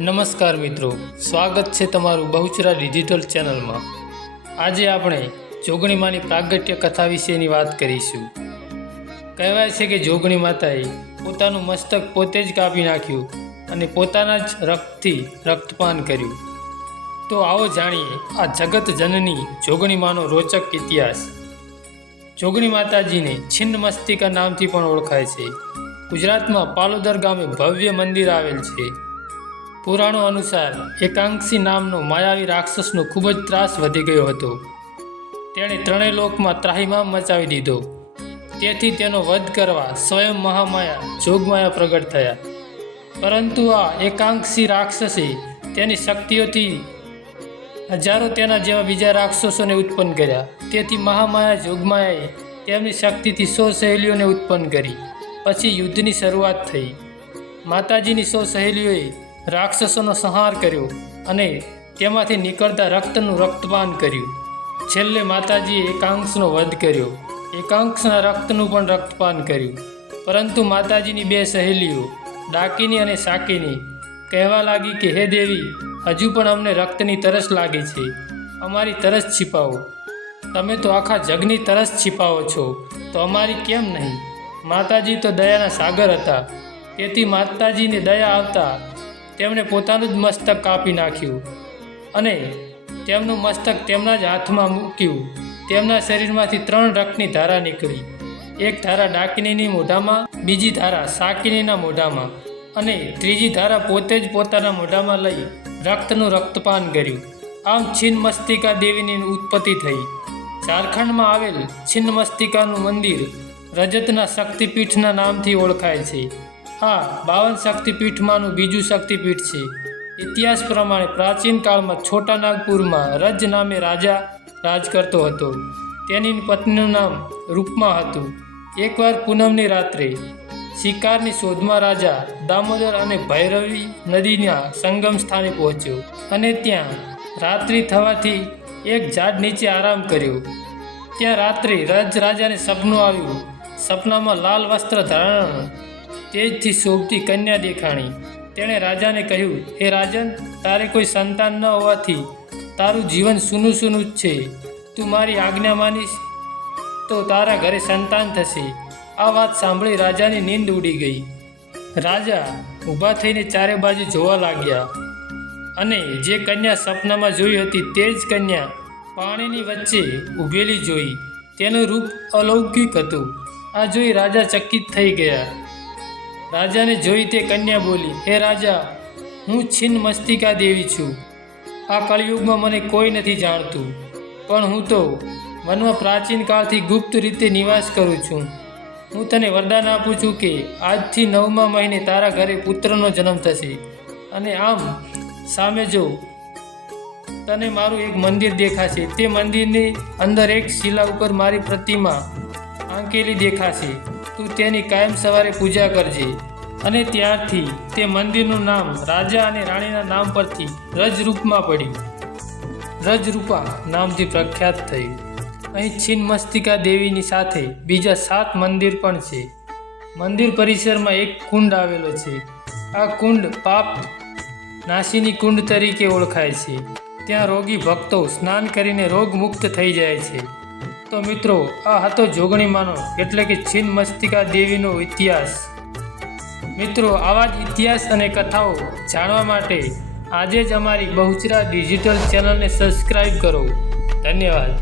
નમસ્કાર મિત્રો, સ્વાગત છે તમારું બહુચરા ડિજિટલ ચેનલમાં। આજે આપણે જોગણી માની પ્રાગટ્ય કથા વિશેની વાત કરીશું। કહેવાય છે કે જોગણી માતાએ પોતાનું મસ્તક પોતે જ કાપી નાખ્યું અને પોતાના જ રક્તથી રક્તપાન કર્યું। તો આવો જાણીએ આ જગત જનની જોગણી માનો રોચક ઇતિહાસ। જોગણી માતાજીને છિન્નમસ્તિકા નામથી પણ ઓળખાય છે। ગુજરાતમાં પાલોદર ગામે ભવ્ય મંદિર આવેલ છે। પુરાણો અનુસાર એકાંક્ષી નામનો માયાવી રાક્ષસનો ખૂબ જ ત્રાસ વધી ગયો હતો। તેણે ત્રણેય લોકમાં ત્રાહિમામ મચાવી દીધો। તેથી તેનો વધ કરવા સ્વયં મહામાયા જોગમાયા પ્રગટ થયા। પરંતુ આ એકાંક્ષી રાક્ષસે તેની શક્તિઓથી હજારો તેના જેવા બીજા રાક્ષસોને ઉત્પન્ન કર્યા। તેથી મહામાયા જોગમાયાએ તેમની શક્તિથી 100 સહેલીઓને ઉત્પન્ન કરી। પછી યુદ્ધની શરૂઆત થઈ। માતાજીની 100 સહેલીઓએ રાક્ષસોનો સંહાર કર્યો અને તેમાંથી નીકળતા રક્તનું રક્તપાન કર્યું। છેલ્લે માતાજીએ એકાંશનો વધ કર્યો, એકાંશના રક્તનું પણ રક્તપાન કર્યું। પરંતુ માતાજીની 2 સહેલીઓ ડાકીની અને સાકીની કહેવા લાગી કે હે દેવી, હજુ પણ અમને રક્તની તરસ લાગી છે, અમારી તરસ छिपाવો। તમે તો આખા જગની તરસ छिपाવો છો, તો અમારી કેમ નહીં? માતાજી તો દયાના સાગર હતા। તેથી માતાજીને દયા આવતા તેમણે પોતાનું જ મસ્તક કાપી નાખ્યું અને તેમનું મસ્તક તેમના જ હાથમાં મૂક્યું। તેમના શરીરમાંથી 3 રક્તની ધારા નીકળી। એક ધારા ડાકીનીની મોઢામાં, બીજી ધારા સાકીનીના મોઢામાં અને ત્રીજી ધારા પોતે જ પોતાના મોઢામાં લઈ રક્તનું રક્તપાન કર્યું। આમ છિન્નમસ્તિકા દેવીની ઉત્પત્તિ થઈ। ઝારખંડમાં આવેલ છિન્નમસ્તિકાનું મંદિર રજતના શક્તિપીઠના નામથી ઓળખાય છે। આ 52 શક્તિપીઠમાંનું બીજું શક્તિપીઠ છે। ઇતિહાસ પ્રમાણે પ્રાચીન કાળમાં છોટા નાગપુરમાં રજ નામે રાજા રાજ કરતો હતો। તેની પત્નીનું નામ રૂપમા હતું। એકવાર પૂનમની રાત્રે શિકારની શોધમાં રાજા દામોદર અને ભૈરવી નદીના સંગમ સ્થાને પહોંચ્યો અને ત્યાં રાત્રિ થવાથી એક ઝાડ નીચે આરામ કર્યો। ત્યાં રાત્રે રજ રાજાને સપનું આવ્યું। સપનામાં લાલ વસ્ત્ર ધારણ તેજથી શોભતી કન્યા દેખાણી। તેણે રાજાને કહ્યું, હે રાજન, તારે કોઈ સંતાન ન હોવાથી તારું જીવન સૂનું સૂનું જ છે। તું મારી આજ્ઞા માનીશ તો તારા ઘરે સંતાન થશે। આ વાત સાંભળી રાજાની નીંદ ઉડી ગઈ। રાજા ઊભા થઈને ચારે બાજુ જોવા લાગ્યા અને જે કન્યા સપનામાં જોઈ હતી તે જ કન્યા પાણીની વચ્ચે ઊભેલી જોઈ। તેનું રૂપ અલૌકિક હતું। આ જોઈ રાજા ચકિત થઈ ગયા। રાજાને જોઈ તે કન્યા બોલી, હે રાજા, હું છિન્નમસ્તિકા દેવી છું। આ કળિયુગમાં મને કોઈ નથી જાણતું, પણ હું તો વનમાં પ્રાચીન કાળથી ગુપ્ત રીતે નિવાસ કરું છું। હું તને વરદાન આપું છું કે આજથી 9મા મહિને તારા ઘરે પુત્રનો જન્મ થશે। અને આમ સામે જો તને મારું એક મંદિર દેખાશે। તે મંદિરની અંદર એક શિલા ઉપર મારી પ્રતિમા આંકેલી દેખાશે। તું તેની કાયમ સવારે પૂજા કરજે। અને ત્યારથી તે મંદિરનું નામ રાજા અને રાણીના નામ પરથી રજરૂપમાં પડ્યું। રજરૂપા નામથી પ્રખ્યાત થયું। અહીં છિન્નમસ્તિકા દેવીની સાથે બીજા 7 મંદિર પણ છે। મંદિર પરિસરમાં એક કુંડ આવેલો છે। આ કુંડ પાપ નાશીની કુંડ તરીકે ઓળખાય છે। ત્યાં રોગી ભક્તો સ્નાન કરીને રોગમુક્ત થઈ જાય છે। તો મિત્રો, આ હતો જોગણી માનો એટલે કે છિન્નમસ્તિકા દેવીનો ઇતિહાસ। મિત્રો, આવા જ ઇતિહાસ અને કથાઓ જાણવા માટે આજે જ અમારી બહુચરા ડિજિટલ ચેનલને સબસ્ક્રાઈબ કરો। ધન્યવાદ।